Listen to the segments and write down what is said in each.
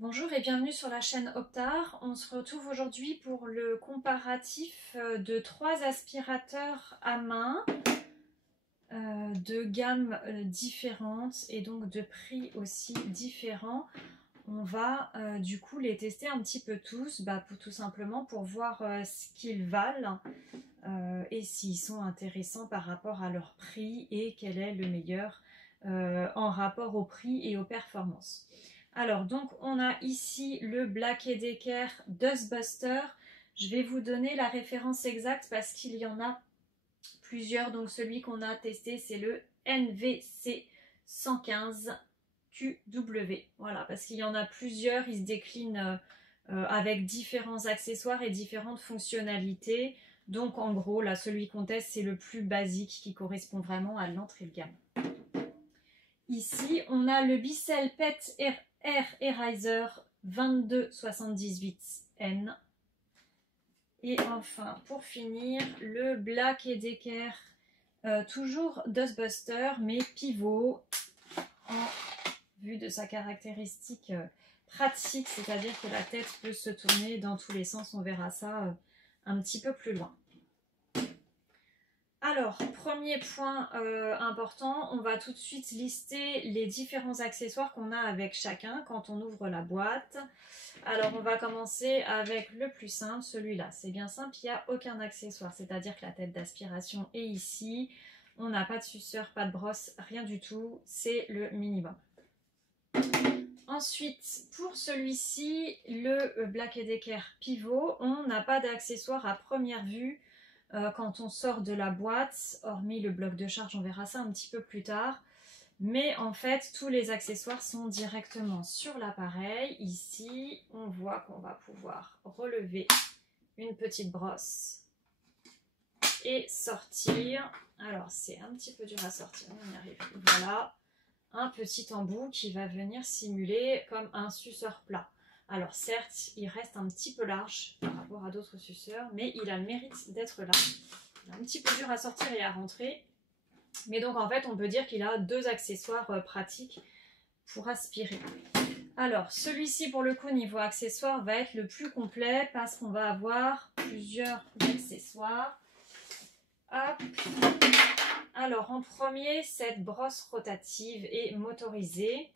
Bonjour et bienvenue sur la chaîne Optar. On se retrouve aujourd'hui pour le comparatif de trois aspirateurs à main de gammes différentes et donc de prix aussi différents. On va du coup les tester un petit peu tous, tout simplement pour voir ce qu'ils valent et s'ils sont intéressants par rapport à leur prix et quel est le meilleur en rapport au prix et aux performances. Alors, donc, on a ici le Black & Decker Dustbuster. Je vais vous donner la référence exacte parce qu'il y en a plusieurs. Donc, celui qu'on a testé, c'est le NVC 115 QW. Voilà, parce qu'il y en a plusieurs. Ils se déclinent avec différents accessoires et différentes fonctionnalités. Donc, en gros, là, celui qu'on teste, c'est le plus basique qui correspond vraiment à l'entrée de gamme. Ici, on a le Bissell Pet Air Eraser 2278N. Et enfin, pour finir, le Black & Decker, toujours Dustbuster, mais pivot, en vue de sa caractéristique pratique, c'est-à-dire que la tête peut se tourner dans tous les sens. On verra ça un petit peu plus loin. Alors, premier point important, on va tout de suite lister les différents accessoires qu'on a avec chacun quand on ouvre la boîte. Alors, on va commencer avec le plus simple, celui-là. C'est bien simple, il n'y a aucun accessoire, c'est-à-dire que la tête d'aspiration est ici. On n'a pas de suceur, pas de brosse, rien du tout, c'est le minimum. Ensuite, pour celui-ci, le Black & Decker Pivot, on n'a pas d'accessoire à première vue quand on sort de la boîte, hormis le bloc de charge, on verra ça un petit peu plus tard. Mais en fait, tous les accessoires sont directement sur l'appareil. Ici, on voit qu'on va pouvoir relever une petite brosse et sortir. Alors, c'est un petit peu dur à sortir, on y arrive. Voilà, un petit embout qui va venir simuler comme un suceur plat. Alors certes, il reste un petit peu large par rapport à d'autres suceurs, mais il a le mérite d'être là. Il est un petit peu dur à sortir et à rentrer. Mais donc en fait, on peut dire qu'il a deux accessoires pratiques pour aspirer. Alors celui-ci pour le coup, niveau accessoires, va être le plus complet parce qu'on va avoir plusieurs accessoires. Hop. Alors en premier, cette brosse rotative et motorisée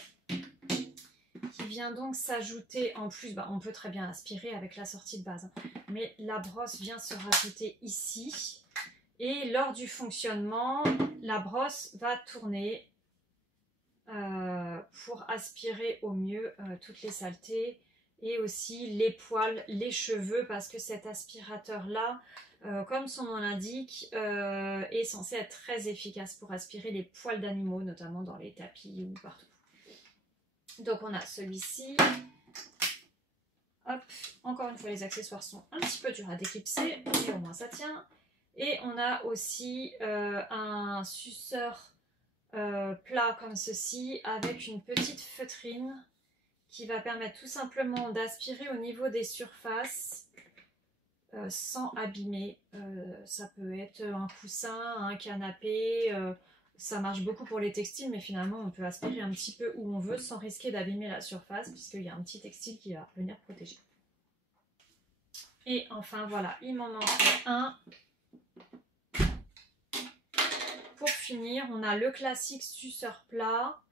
qui vient donc s'ajouter en plus, on peut très bien aspirer avec la sortie de base, mais la brosse vient se rajouter ici et lors du fonctionnement, la brosse va tourner pour aspirer au mieux toutes les saletés et aussi les poils, les cheveux, parce que cet aspirateur là, comme son nom l'indique, est censé être très efficace pour aspirer les poils d'animaux, notamment dans les tapis ou partout. Donc on a celui-ci. Hop, encore une fois les accessoires sont un petit peu durs à déclipser, mais au moins ça tient. Et on a aussi un suceur plat comme ceci avec une petite feutrine qui va permettre tout simplement d'aspirer au niveau des surfaces sans abîmer. Ça peut être un coussin, un canapé, ça marche beaucoup pour les textiles, mais finalement on peut aspirer un petit peu où on veut sans risquer d'abîmer la surface puisqu'il y a un petit textile qui va venir protéger. Et enfin voilà, il m'en manque un. Pour finir, on a le classique suceur plat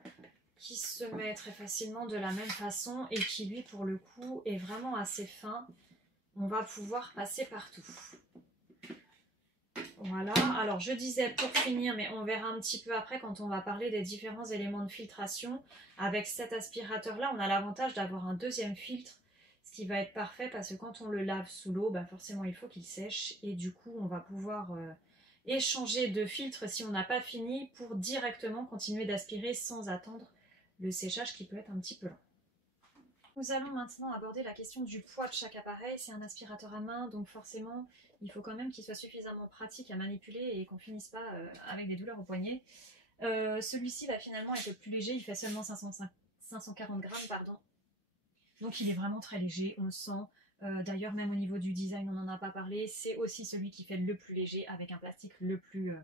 qui se met très facilement de la même façon et qui lui pour le coup est vraiment assez fin. On va pouvoir passer partout. Voilà, alors je disais pour finir, mais on verra un petit peu après quand on va parler des différents éléments de filtration. Avec cet aspirateur-là, on a l'avantage d'avoir un deuxième filtre, ce qui va être parfait parce que quand on le lave sous l'eau, forcément il faut qu'il sèche et du coup on va pouvoir échanger de filtre si on n'a pas fini pour directement continuer d'aspirer sans attendre le séchage qui peut être un petit peu lent. Nous allons maintenant aborder la question du poids de chaque appareil. C'est un aspirateur à main, donc forcément, il faut quand même qu'il soit suffisamment pratique à manipuler et qu'on finisse pas avec des douleurs au poignet. Celui-ci va finalement être le plus léger, il fait seulement 540 grammes, pardon. Donc il est vraiment très léger, on le sent. D'ailleurs, même au niveau du design, on n'en a pas parlé. C'est aussi celui qui fait le plus léger, avec un plastique le plus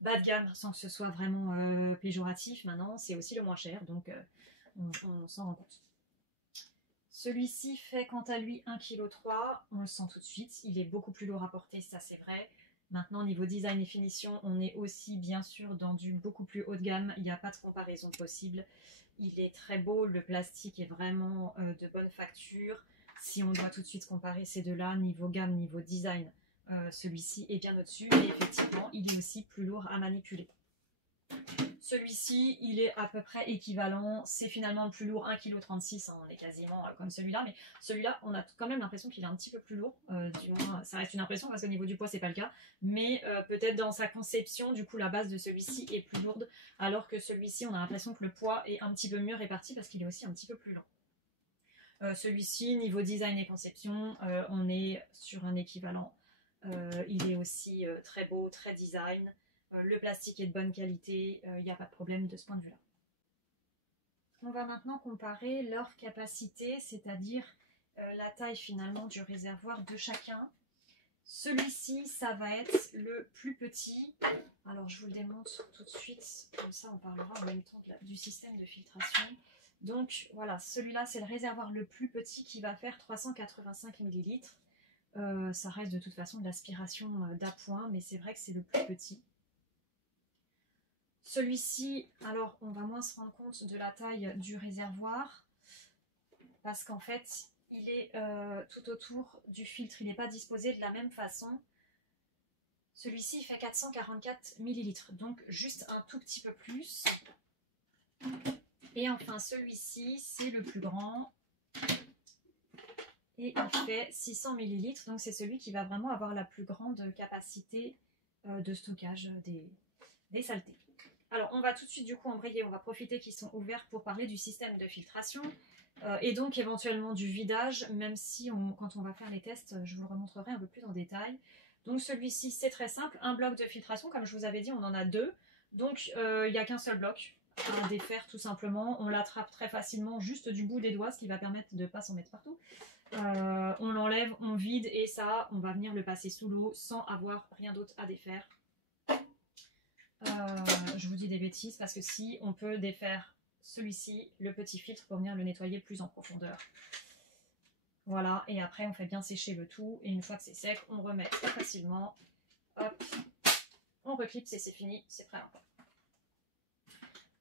bas de gamme, sans que ce soit vraiment péjoratif. Maintenant, c'est aussi le moins cher, donc on s'en rend compte. Celui-ci fait quant à lui 1,3 kg, on le sent tout de suite, il est beaucoup plus lourd à porter, ça c'est vrai. Maintenant niveau design et finition, on est aussi bien sûr dans du beaucoup plus haut de gamme, il n'y a pas de comparaison possible. Il est très beau, le plastique est vraiment de bonne facture. Si on doit tout de suite comparer ces deux-là, niveau gamme, niveau design, celui-ci est bien au-dessus, mais effectivement il est aussi plus lourd à manipuler. Celui-ci, il est à peu près équivalent. C'est finalement le plus lourd, 1,36 kg. Hein, on est quasiment comme celui-là. Mais celui-là, on a quand même l'impression qu'il est un petit peu plus lourd. Du moins, ça reste une impression parce qu'au niveau du poids, c'est pas le cas. Mais peut-être dans sa conception, du coup, la base de celui-ci est plus lourde. Alors que celui-ci, on a l'impression que le poids est un petit peu mieux réparti parce qu'il est aussi un petit peu plus lent. Celui-ci, niveau design et conception, on est sur un équivalent. Il est aussi très beau, très design. Le plastique est de bonne qualité, il n'y a pas de problème de ce point de vue-là. On va maintenant comparer leur capacité, c'est-à-dire la taille finalement du réservoir de chacun. Celui-ci, ça va être le plus petit. Alors je vous le démontre tout de suite, comme ça on parlera en même temps du système de filtration. Donc voilà, celui-là c'est le réservoir le plus petit qui va faire 385 ml. Ça reste de toute façon de l'aspiration d'appoint, mais c'est vrai que c'est le plus petit. Celui-ci, alors on va moins se rendre compte de la taille du réservoir parce qu'en fait il est tout autour du filtre, il n'est pas disposé de la même façon. Celui-ci fait 444 ml, donc juste un tout petit peu plus. Et enfin celui-ci c'est le plus grand et il fait 600 ml, donc c'est celui qui va vraiment avoir la plus grande capacité de stockage des saletés. Alors, on va tout de suite du coup embrayer, on va profiter qu'ils sont ouverts pour parler du système de filtration et donc éventuellement du vidage, même si quand on va faire les tests, je vous le remontrerai un peu plus en détail. Donc celui-ci, c'est très simple, un bloc de filtration, comme je vous avais dit, on en a deux. Donc il n'y a qu'un seul bloc à défaire tout simplement. On l'attrape très facilement juste du bout des doigts, ce qui va permettre de ne pas s'en mettre partout. On l'enlève, on vide et ça, on va venir le passer sous l'eau sans avoir rien d'autre à défaire. Je vous dis des bêtises parce que si on peut défaire celui-ci, le petit filtre pour venir le nettoyer plus en profondeur. Voilà, et après on fait bien sécher le tout et une fois que c'est sec, on remet très facilement. Hop, on reclipse et c'est fini, c'est prêt à l'emploi.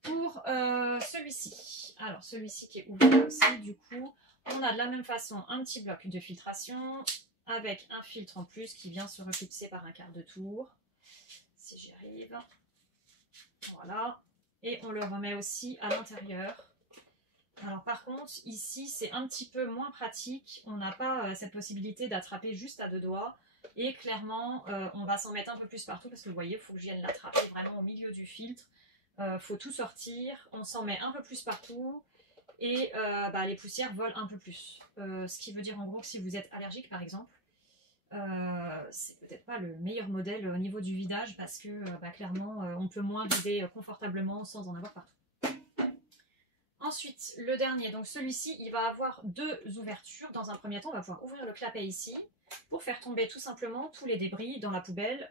Pour celui-ci, alors celui-ci qui est ouvert aussi, du coup, on a de la même façon un petit bloc de filtration avec un filtre en plus qui vient se reclipser par un quart de tour. Si j'y arrive. Voilà, et on le remet aussi à l'intérieur. Alors par contre, ici, c'est un petit peu moins pratique. On n'a pas cette possibilité d'attraper juste à deux doigts. Et clairement, on va s'en mettre un peu plus partout parce que vous voyez, il faut que je vienne l'attraper vraiment au milieu du filtre. Faut tout sortir, on s'en met un peu plus partout. Et les poussières volent un peu plus. Ce qui veut dire en gros que si vous êtes allergique par exemple, c'est peut-être pas le meilleur modèle au niveau du vidage parce que clairement on peut moins vider confortablement sans en avoir partout. Ensuite le dernier, donc celui-ci il va avoir deux ouvertures. Dans un premier temps on va pouvoir ouvrir le clapet ici pour faire tomber tout simplement tous les débris dans la poubelle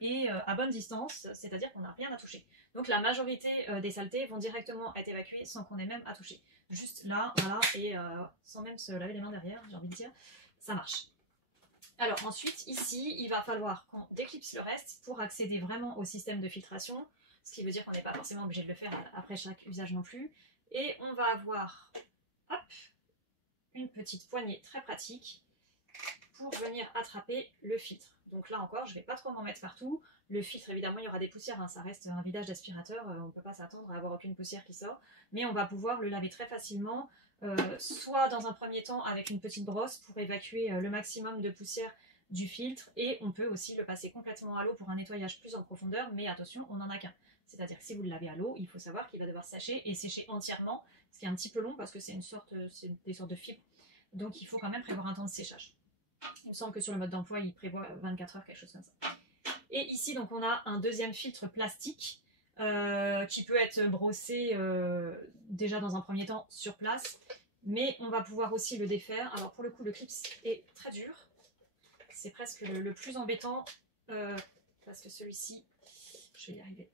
et à bonne distance, c'est-à-dire qu'on n'a rien à toucher. Donc la majorité des saletés vont directement être évacuées sans qu'on ait même à toucher. Juste là, voilà, et sans même se laver les mains derrière, j'ai envie de dire, ça marche. Alors ensuite, ici, il va falloir qu'on déclipse le reste pour accéder vraiment au système de filtration, ce qui veut dire qu'on n'est pas forcément obligé de le faire après chaque usage non plus. Et on va avoir hop, une petite poignée très pratique pour venir attraper le filtre. Donc là encore, je ne vais pas trop m'en mettre partout. Le filtre, évidemment, il y aura des poussières, hein, ça reste un vidage d'aspirateur, on ne peut pas s'attendre à avoir aucune poussière qui sort, mais on va pouvoir le laver très facilement. Soit dans un premier temps avec une petite brosse pour évacuer le maximum de poussière du filtre, et on peut aussi le passer complètement à l'eau pour un nettoyage plus en profondeur, mais attention, on n'en a qu'un. C'est-à-dire que si vous le lavez à l'eau, il faut savoir qu'il va devoir sécher et sécher entièrement, ce qui est un petit peu long parce que c'est des sortes de fibres, donc il faut quand même prévoir un temps de séchage. Il me semble que sur le mode d'emploi, il prévoit 24 heures, quelque chose comme ça. Et ici, donc, on a un deuxième filtre plastique qui peut être brossé déjà dans un premier temps sur place, mais on va pouvoir aussi le défaire. Alors pour le coup, le clip est très dur, c'est presque le plus embêtant parce que celui-ci, je vais y arriver.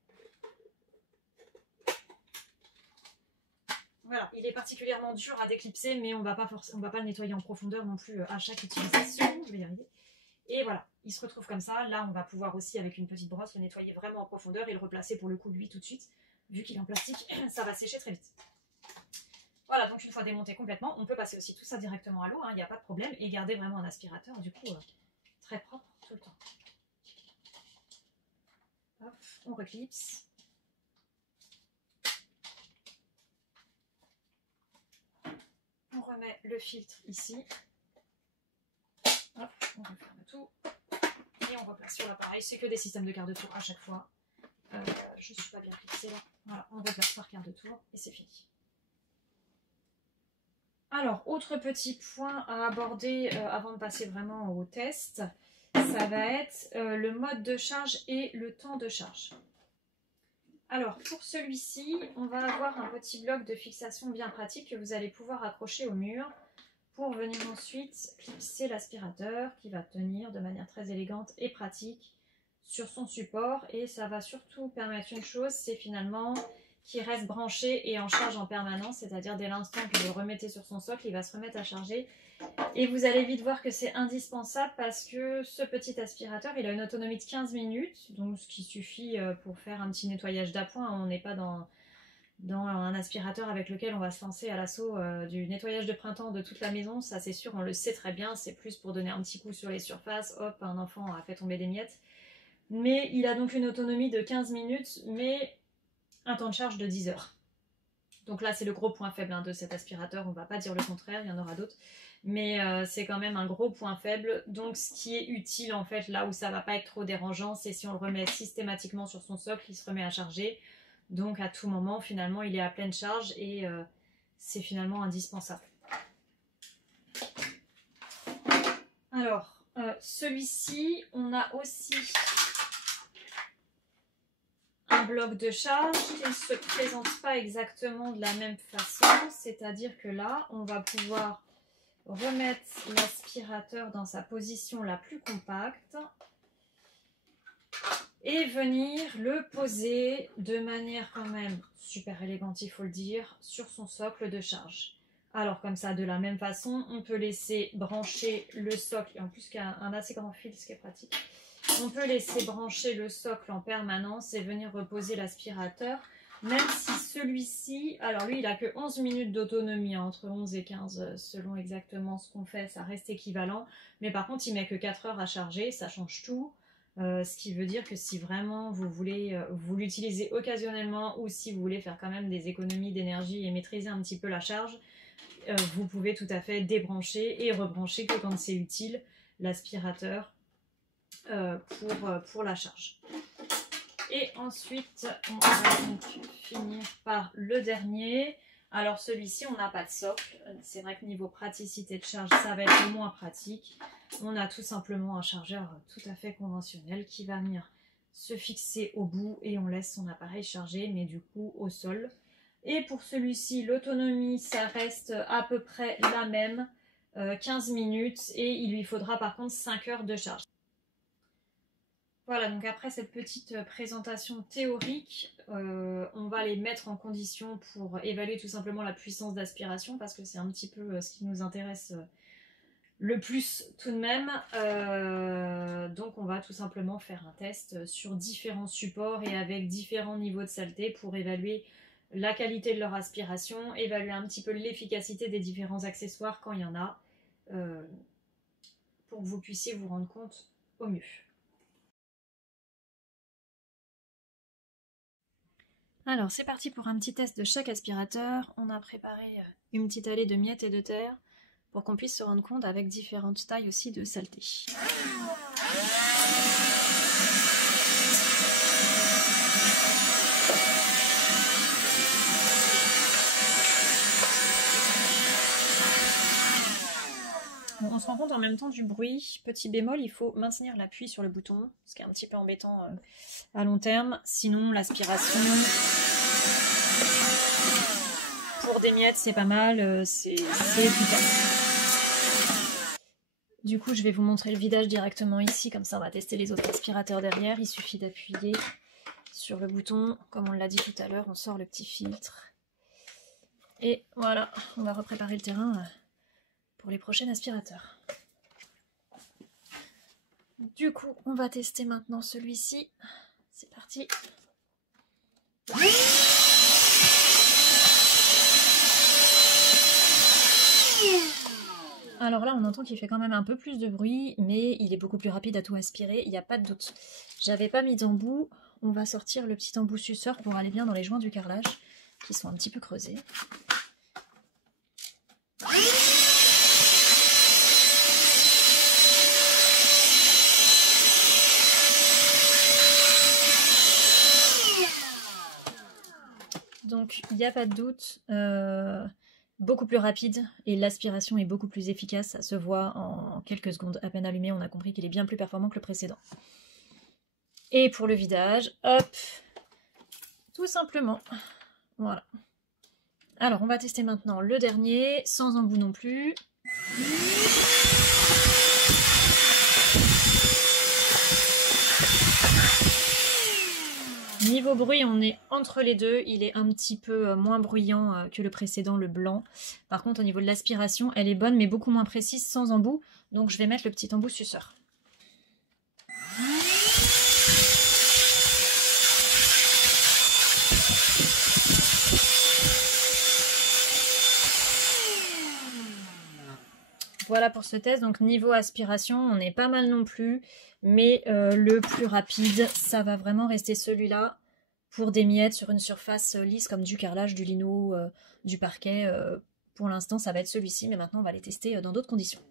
Voilà, il est particulièrement dur à déclipser, mais on va pas le nettoyer en profondeur non plus à chaque utilisation. Je vais y arriver. Et voilà, il se retrouve comme ça. Là, on va pouvoir aussi, avec une petite brosse, le nettoyer vraiment en profondeur et le replacer pour le coup, lui, tout de suite. Vu qu'il est en plastique, ça va sécher très vite. Voilà, donc une fois démonté complètement, on peut passer aussi tout ça directement à l'eau, il n'y a pas de problème, et garder vraiment un aspirateur, du coup, très propre tout le temps. Hop, on reclipse. On remet le filtre ici. Hop, on referme tout. Et on replace sur l'appareil. C'est que des systèmes de quart de tour à chaque fois. Je ne suis pas bien clipsée là. Voilà, on replace par quart de tour et c'est fini. Alors, autre petit point à aborder avant de passer vraiment au test, ça va être le mode de charge et le temps de charge. Alors, pour celui-ci, on va avoir un petit bloc de fixation bien pratique que vous allez pouvoir accrocher au mur pour venir ensuite clipser l'aspirateur qui va tenir de manière très élégante et pratique sur son support. Et ça va surtout permettre une chose, c'est finalement qu'il reste branché et en charge en permanence, c'est-à-dire dès l'instant que vous le remettez sur son socle, il va se remettre à charger. Et vous allez vite voir que c'est indispensable parce que ce petit aspirateur, il a une autonomie de 15 minutes, donc ce qui suffit pour faire un petit nettoyage d'appoint. On n'est pas dans un aspirateur avec lequel on va se lancer à l'assaut du nettoyage de printemps de toute la maison, ça c'est sûr, on le sait très bien, c'est plus pour donner un petit coup sur les surfaces, hop, un enfant a fait tomber des miettes. Mais il a donc une autonomie de 15 minutes, mais un temps de charge de 10 heures. Donc là c'est le gros point faible de cet aspirateur, on ne va pas dire le contraire, il y en aura d'autres. Mais c'est quand même un gros point faible. Donc ce qui est utile en fait, là où ça ne va pas être trop dérangeant, c'est si on le remet systématiquement sur son socle, il se remet à charger. Donc à tout moment, finalement, il est à pleine charge et c'est finalement indispensable. Alors, celui-ci, on a aussi un bloc de charge qui ne se présente pas exactement de la même façon. C'est-à-dire que là, on va pouvoir remettre l'aspirateur dans sa position la plus compacte et venir le poser de manière quand même super élégante, il faut le dire, sur son socle de charge. Alors comme ça, de la même façon, on peut laisser brancher le socle, et en plus qu'il y a un assez grand fil, ce qui est pratique, on peut laisser brancher le socle en permanence et venir reposer l'aspirateur, même si celui-ci, alors lui il a que 11 minutes d'autonomie, entre 11 et 15 selon exactement ce qu'on fait, ça reste équivalent, mais par contre il met que 4 heures à charger, ça change tout. Ce qui veut dire que si vraiment vous voulez vous l'utiliser occasionnellement ou si vous voulez faire quand même des économies d'énergie et maîtriser un petit peu la charge, vous pouvez tout à fait débrancher et rebrancher que quand c'est utile l'aspirateur pour la charge. Et ensuite on va donc finir par le dernier. Alors celui-ci on n'a pas de socle, c'est vrai que niveau praticité de charge ça va être le moins pratique. On a tout simplement un chargeur tout à fait conventionnel qui va venir se fixer au bout et on laisse son appareil chargé mais du coup au sol. Et pour celui-ci l'autonomie ça reste à peu près la même, 15 minutes et il lui faudra par contre 5 heures de charge. Voilà, donc après cette petite présentation théorique, on va les mettre en condition pour évaluer tout simplement la puissance d'aspiration parce que c'est un petit peu ce qui nous intéresse le plus tout de même. Donc on va tout simplement faire un test sur différents supports et avec différents niveaux de saleté pour évaluer la qualité de leur aspiration, évaluer un petit peu l'efficacité des différents accessoires quand il y en a, pour que vous puissiez vous rendre compte au mieux. Alors c'est parti pour un petit test de chaque aspirateur. On a préparé une petite allée de miettes et de terre pour qu'on puisse se rendre compte avec différentes tailles aussi de saleté. On se rend compte en même temps du bruit. Petit bémol, il faut maintenir l'appui sur le bouton, ce qui est un petit peu embêtant à long terme. Sinon, l'aspiration, pour des miettes, c'est pas mal, c'est efficace. Du coup, je vais vous montrer le vidage directement ici, comme ça on va tester les autres aspirateurs derrière. Il suffit d'appuyer sur le bouton. Comme on l'a dit tout à l'heure, on sort le petit filtre. Et voilà, on va repréparer le terrain pour les prochains aspirateurs. Du coup, on va tester maintenant celui-ci. C'est parti. Alors là, on entend qu'il fait quand même un peu plus de bruit, mais il est beaucoup plus rapide à tout aspirer, il n'y a pas de doute. J'avais pas mis d'embout, on va sortir le petit embout suceur pour aller bien dans les joints du carrelage, qui sont un petit peu creusés. Donc il n'y a pas de doute, beaucoup plus rapide et l'aspiration est beaucoup plus efficace, ça se voit en quelques secondes. À peine allumé, on a compris qu'il est bien plus performant que le précédent. Et pour le vidage, hop, tout simplement, voilà. Alors on va tester maintenant le dernier, sans embout non plus. Niveau bruit, on est entre les deux, il est un petit peu moins bruyant que le précédent, le blanc. Par contre, au niveau de l'aspiration, elle est bonne, mais beaucoup moins précise, sans embout. Donc je vais mettre le petit embout suceur. Voilà pour ce test, donc niveau aspiration, on est pas mal non plus, mais le plus rapide, ça va vraiment rester celui-là pour des miettes sur une surface lisse comme du carrelage, du lino, du parquet. Pour l'instant, ça va être celui-ci, mais maintenant on va les tester dans d'autres conditions.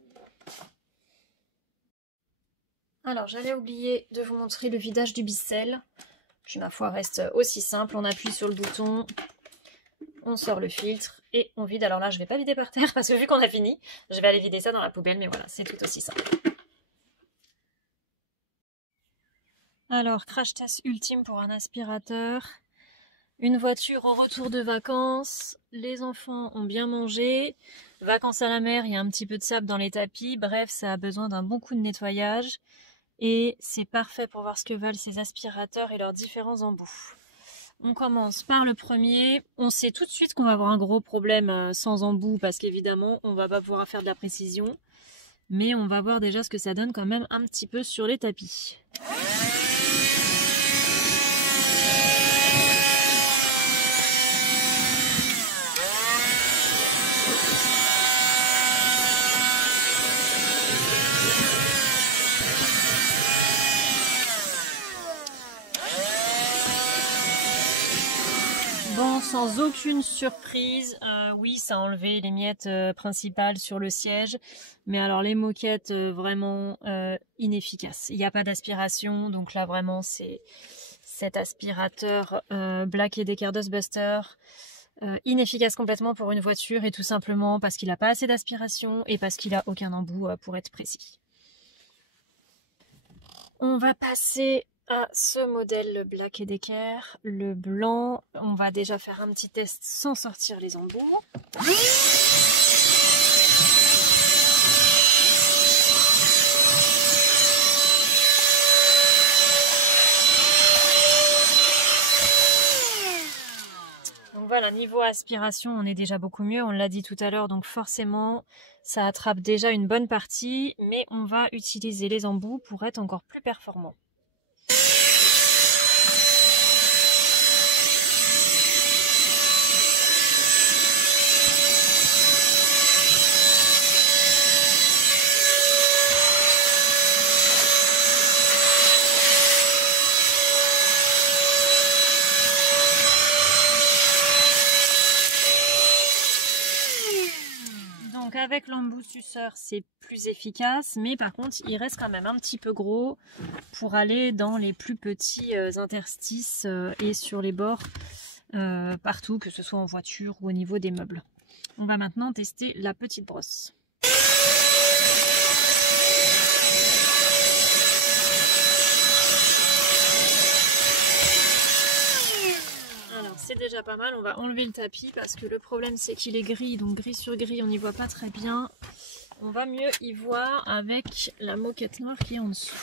Alors, j'allais oublier de vous montrer le vidage du Bissell, qui ma foi reste aussi simple. On appuie sur le bouton, on sort le filtre et on vide. Alors là, je ne vais pas vider par terre parce que vu qu'on a fini, je vais aller vider ça dans la poubelle, mais voilà, c'est tout aussi simple. Alors, crash test ultime pour un aspirateur. Une voiture au retour de vacances, les enfants ont bien mangé, vacances à la mer, il y a un petit peu de sable dans les tapis, bref, ça a besoin d'un bon coup de nettoyage. Et c'est parfait pour voir ce que valent ces aspirateurs et leurs différents embouts. On commence par le premier. On sait tout de suite qu'on va avoir un gros problème sans embout parce qu'évidemment, on va pas pouvoir faire de la précision. Mais on va voir déjà ce que ça donne quand même un petit peu sur les tapis. Bon, sans aucune surprise, oui, ça a enlevé les miettes principales sur le siège, mais alors les moquettes vraiment inefficaces. Il n'y a pas d'aspiration, donc là vraiment c'est cet aspirateur Black & Decker Dustbuster, inefficace complètement pour une voiture et tout simplement parce qu'il n'a pas assez d'aspiration et parce qu'il n'a aucun embout pour être précis. On va passer à ce modèle Black & Decker, le blanc. On va déjà faire un petit test sans sortir les embouts. Donc voilà, niveau aspiration, on est déjà beaucoup mieux, on l'a dit tout à l'heure, donc forcément, ça attrape déjà une bonne partie, mais on va utiliser les embouts pour être encore plus performant. Donc avec l'embout suceur c'est plus efficace, mais par contre il reste quand même un petit peu gros pour aller dans les plus petits interstices et sur les bords partout, que ce soit en voiture ou au niveau des meubles. On va maintenant tester la petite brosse. C'est déjà pas mal, on va enlever le tapis parce que le problème c'est qu'il est gris, donc gris sur gris on n'y voit pas très bien. On va mieux y voir avec la moquette noire qui est en dessous.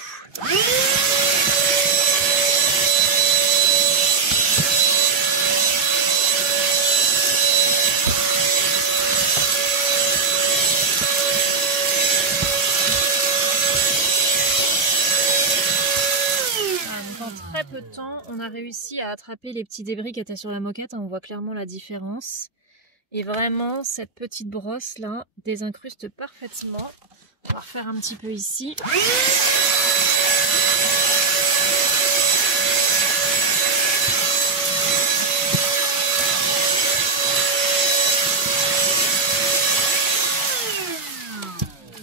de temps, on a réussi à attraper les petits débris qui étaient sur la moquette. On voit clairement la différence. Et vraiment, cette petite brosse là désincruste parfaitement. On va refaire un petit peu ici.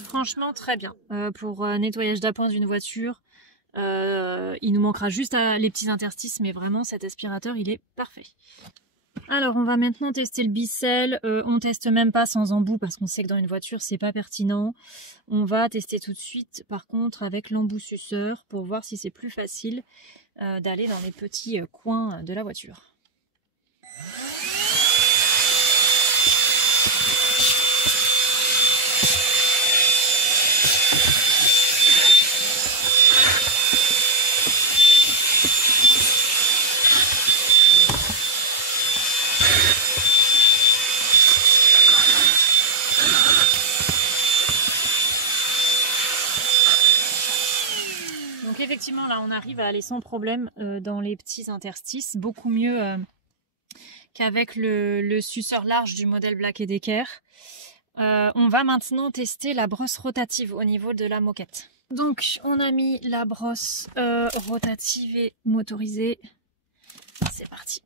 Franchement, très bien. Pour nettoyage d'appoint d'une voiture, il nous manquera juste les petits interstices, mais vraiment, cet aspirateur, il est parfait. Alors, on va maintenant tester le Bicel. On teste même pas sans embout parce qu'on sait que dans une voiture, c'est pas pertinent. On va tester tout de suite, par contre, avec l'embout suceur pour voir si c'est plus facile d'aller dans les petits coins de la voiture. Donc effectivement là on arrive à aller sans problème dans les petits interstices, beaucoup mieux qu'avec le suceur large du modèle Black & Decker. On va maintenant tester la brosse rotative au niveau de la moquette. Donc on a mis la brosse rotative et motorisée, c'est parti.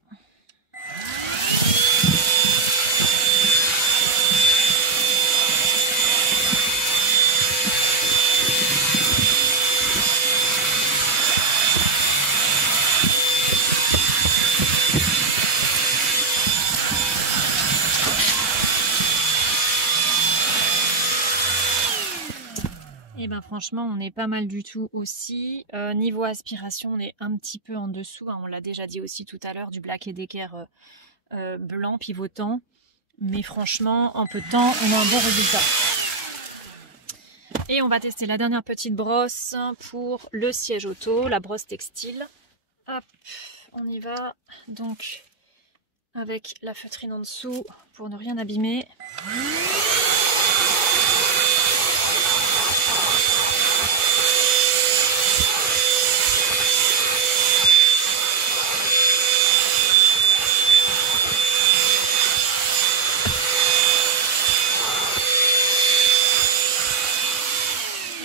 Et ben franchement on est pas mal du tout aussi. Niveau aspiration on est un petit peu en dessous, hein, on l'a déjà dit aussi tout à l'heure, du Black & Decker blanc pivotant. Mais franchement en peu de temps on a un bon résultat. Et on va tester la dernière petite brosse pour le siège auto, la brosse textile. Hop, on y va donc avec la feutrine en dessous pour ne rien abîmer.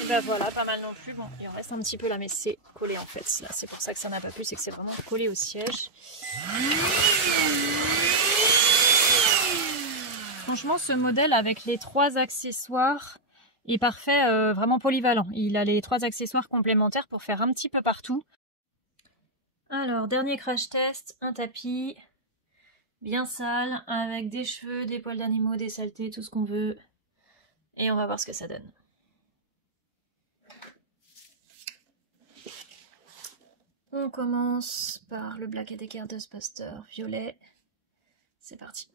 Ben voilà, pas mal non plus. Bon, il en reste un petit peu là, mais c'est collé en fait. Là, c'est pour ça que ça n'a pas plu, c'est que c'est vraiment collé au siège. Franchement, ce modèle avec les 3 accessoires est parfait, vraiment polyvalent. Il a les 3 accessoires complémentaires pour faire un petit peu partout. Alors, dernier crash test, un tapis bien sale, avec des cheveux, des poils d'animaux, des saletés, tout ce qu'on veut. Et on va voir ce que ça donne. On commence par le Black & Decker Dustbuster violet. C'est parti.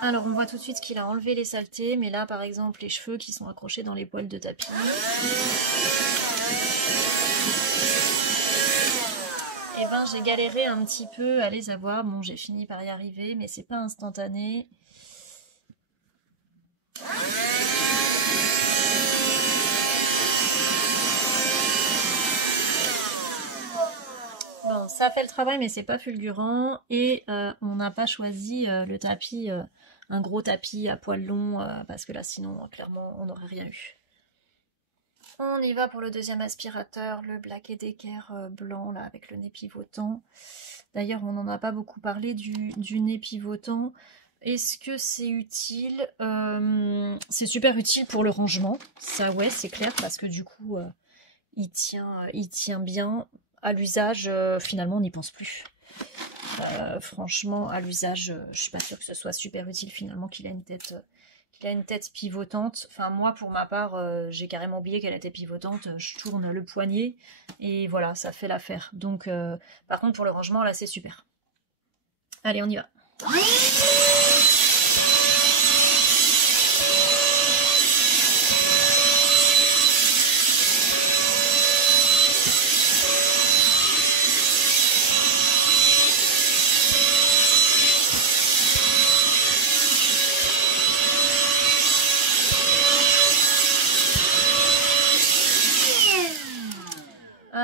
Alors on voit tout de suite qu'il a enlevé les saletés, mais là par exemple les cheveux qui sont accrochés dans les poils de tapis. Et ben j'ai galéré un petit peu à les avoir. Bon, j'ai fini par y arriver, mais c'est pas instantané. Bon, ça fait le travail, mais c'est pas fulgurant. Et on n'a pas choisi le tapis, un gros tapis à poils longs, parce que là sinon clairement on n'aurait rien eu. On y va pour le deuxième aspirateur, le Black & Decker blanc là avec le nez pivotant. D'ailleurs on n'en a pas beaucoup parlé du nez pivotant. Est-ce que c'est utile? C'est super utile pour le rangement, ça ouais c'est clair, parce que du coup il tient bien. À l'usage finalement on n'y pense plus. Franchement à l'usage je suis pas sûre que ce soit super utile finalement qu'il a une tête pivotante. Enfin moi pour ma part j'ai carrément oublié qu'elle était pivotante. Je tourne le poignet et voilà ça fait l'affaire. Donc par contre pour le rangement là c'est super. Allez on y va.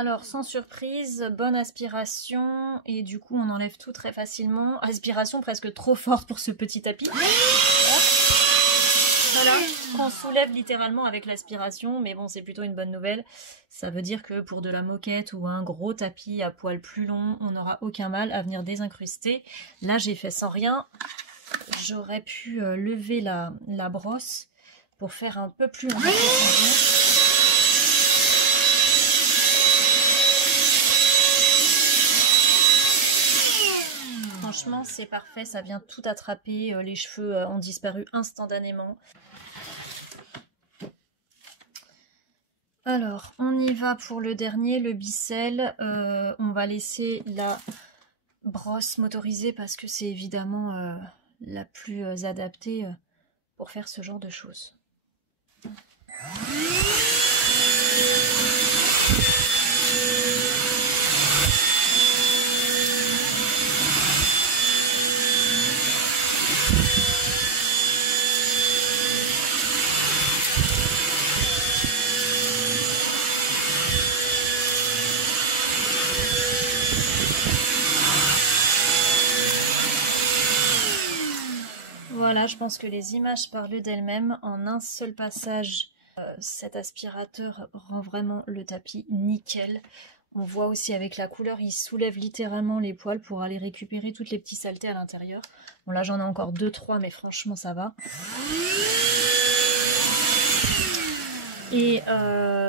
Alors, sans surprise, bonne aspiration, et du coup on enlève tout très facilement. Aspiration presque trop forte pour ce petit tapis. Hop. Voilà, qu'on soulève littéralement avec l'aspiration, mais bon, c'est plutôt une bonne nouvelle. Ça veut dire que pour de la moquette ou un gros tapis à poils plus longs, on n'aura aucun mal à venir désincruster. Là, j'ai fait sans rien. J'aurais pu lever la brosse pour faire un peu plus en précision. Franchement, c'est parfait, ça vient tout attraper, les cheveux ont disparu instantanément. Alors, on y va pour le dernier, le Bicel. On va laisser la brosse motorisée parce que c'est évidemment la plus adaptée pour faire ce genre de choses. Voilà, je pense que les images parlent d'elles-mêmes. En un seul passage, cet aspirateur rend vraiment le tapis nickel. On voit aussi avec la couleur, il soulève littéralement les poils pour aller récupérer toutes les petites saletés à l'intérieur. Bon là j'en ai encore 2-3 mais franchement ça va. Et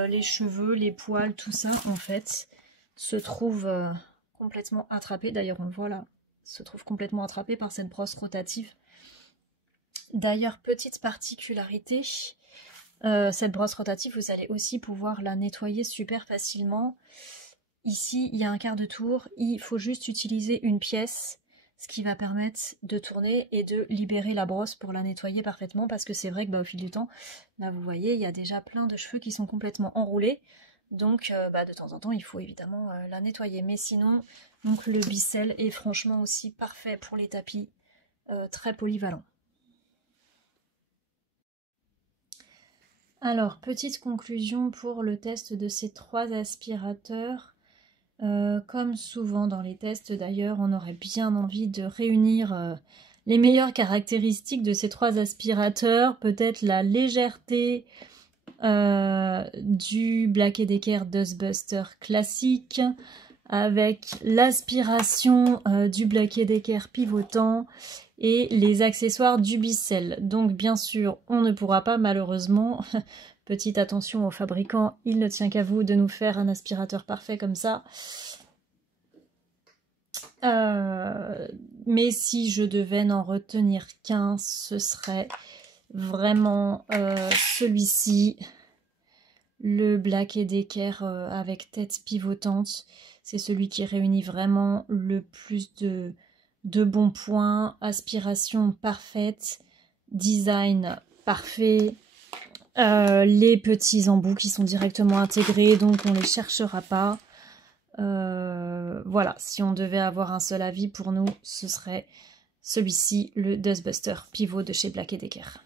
les cheveux, les poils, tout ça en fait se trouve complètement attrapé. D'ailleurs on le voit là, se trouve complètement attrapé par cette brosse rotative. D'ailleurs, petite particularité, cette brosse rotative, vous allez aussi pouvoir la nettoyer super facilement. Ici, il y a un quart de tour, il faut juste utiliser une pièce, ce qui va permettre de tourner et de libérer la brosse pour la nettoyer parfaitement, parce que c'est vrai que au fil du temps, là vous voyez, il y a déjà plein de cheveux qui sont complètement enroulés, donc de temps en temps, il faut évidemment la nettoyer. Mais sinon, donc, le Bicel est franchement aussi parfait pour les tapis, très polyvalent. Alors, petite conclusion pour le test de ces 3 aspirateurs. Comme souvent dans les tests d'ailleurs, on aurait bien envie de réunir les meilleures caractéristiques de ces 3 aspirateurs. Peut-être la légèreté du Black & Decker Dustbuster classique, avec l'aspiration du Black & Decker pivotant et les accessoires du Bicel. Donc bien sûr, on ne pourra pas malheureusement, petite attention aux fabricants, il ne tient qu'à vous de nous faire un aspirateur parfait comme ça. Mais si je devais n'en retenir qu'un, ce serait vraiment celui-ci, le Black & Decker avec tête pivotante. C'est celui qui réunit vraiment le plus de bons points, aspiration parfaite, design parfait, les petits embouts qui sont directement intégrés, donc on ne les cherchera pas. Voilà, si on devait avoir un seul avis pour nous, ce serait celui-ci, le Dustbuster Pivot de chez Black & Decker.